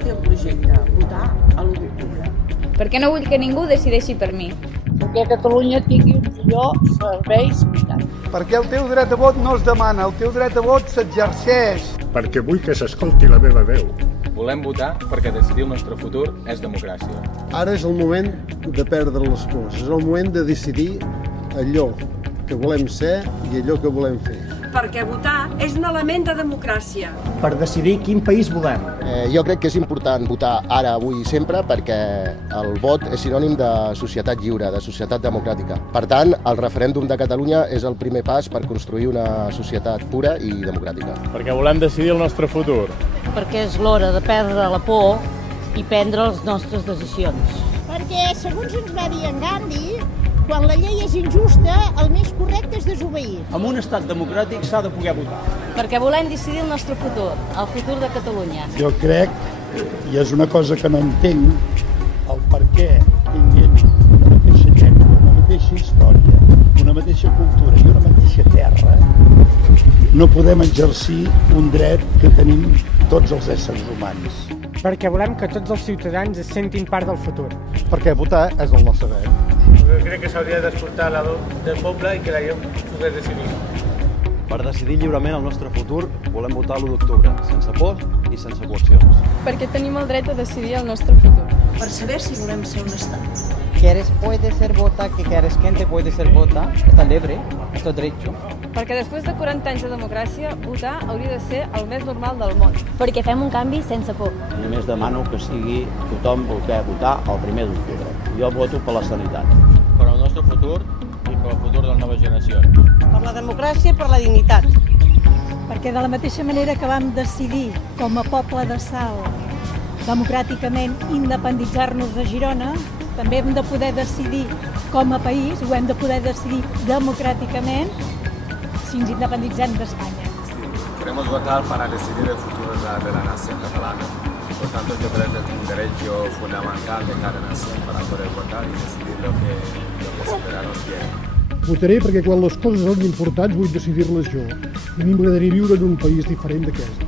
té un projecte, votar a l'1 d'octubre. Perquè no vull que ningú decideixi per mi. Perquè Catalunya tingui un millor servei sanitari. Perquè el teu dret a vot no es demana, el teu dret a vot s'exerceix. Perquè vull que s'escolti la meva veu. Volem votar perquè decidir el nostre futur és democràcia. Ara és el moment de perdre les pors, és el moment de decidir allò que volem ser i allò que volem fer. Perquè votar és un element de democràcia. Per decidir quin país volem. Jo crec que és important votar ara, avui i sempre, perquè el vot és sinònim de societat lliure, de societat democràtica. Per tant, el referèndum de Catalunya és el primer pas per construir una societat pura i democràtica. Perquè volem decidir el nostre futur. Perquè és l'hora de perdre la por i prendre les nostres decisions. Perquè, segons ens va dir en Gandhi, quan la llei és injusta, el més correcte és desobeir. En un estat democràtic s'ha de poder votar. Perquè volem decidir el nostre futur, el futur de Catalunya. Jo crec, i és una cosa que no entenc, el per què tinguent una mateixa llengua, una mateixa història, una mateixa cultura i una mateixa terra, no podem exercir un dret que tenim tots els éssers humans. Perquè volem que tots els ciutadans es sentin part del futur. Perquè votar és el nostre dret. Jo crec que s'hauria d'escoltar la veu del poble i que la gent pogués decidir. Per decidir lliurement el nostre futur, volem votar l'1 d'octubre, sense por i sense coaccions. Perquè tenim el dret a decidir el nostre futur. Per saber si volem ser un estat. Quieres puede ser vota, que quieres gente puede ser vota, está libre, está derecho. Perquè després de 40 anys de democràcia, votar hauria de ser el més normal del món. Perquè fem un canvi sense por. Només demano que sigui tothom voler votar el 1 d'octubre. Jo voto per la sanitat. Per al nostre futur i per al futur de les noves generacions. Per la democràcia i per la dignitat. Perquè de la mateixa manera que vam decidir, com a poble de Salt, democràticament independitzar-nos de Girona, també hem de poder decidir com a país, ho hem de poder decidir democràticament, si ens independitzem d'Espanya. Queremos votar para decidir el futuro de la nación catalana. Por tanto, yo creo que es un derecho fundamental de cada nación para poder votar y decidir lo que los ciudadanos quieren. Votaré perquè quan les coses són importants vull decidir-les jo. I a mi m'agradaria viure en un país diferent d'aquest.